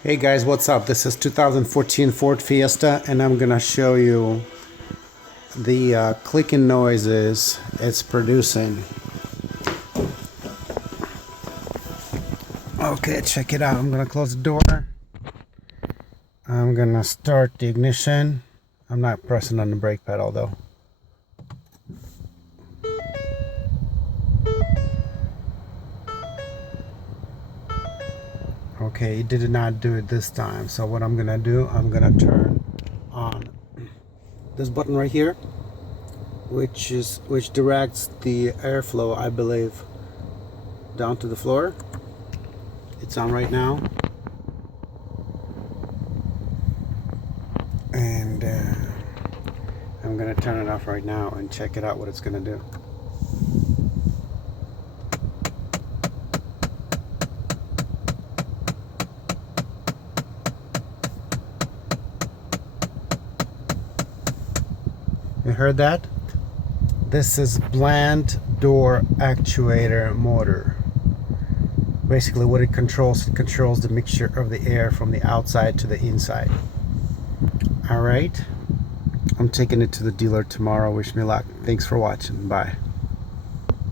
Hey guys, what's up? This is 2014 Ford Fiesta and I'm gonna show you the clicking noises it's producing. Okay, check it out. I'm gonna close the door. I'm gonna start the ignition. I'm not pressing on the brake pedal though. Okay, it did not do it this time. So what I'm gonna do, I'm gonna turn on this button right here, which directs the airflow, I believe, down to the floor. It's on right now, and I'm gonna turn it off right now and check it out what it's gonna do. You heard that? This is bland door actuator motor. Basically what it controls the mixture of the air from the outside to the inside. Alright, I'm taking it to the dealer tomorrow. Wish me luck. Thanks for watching. Bye.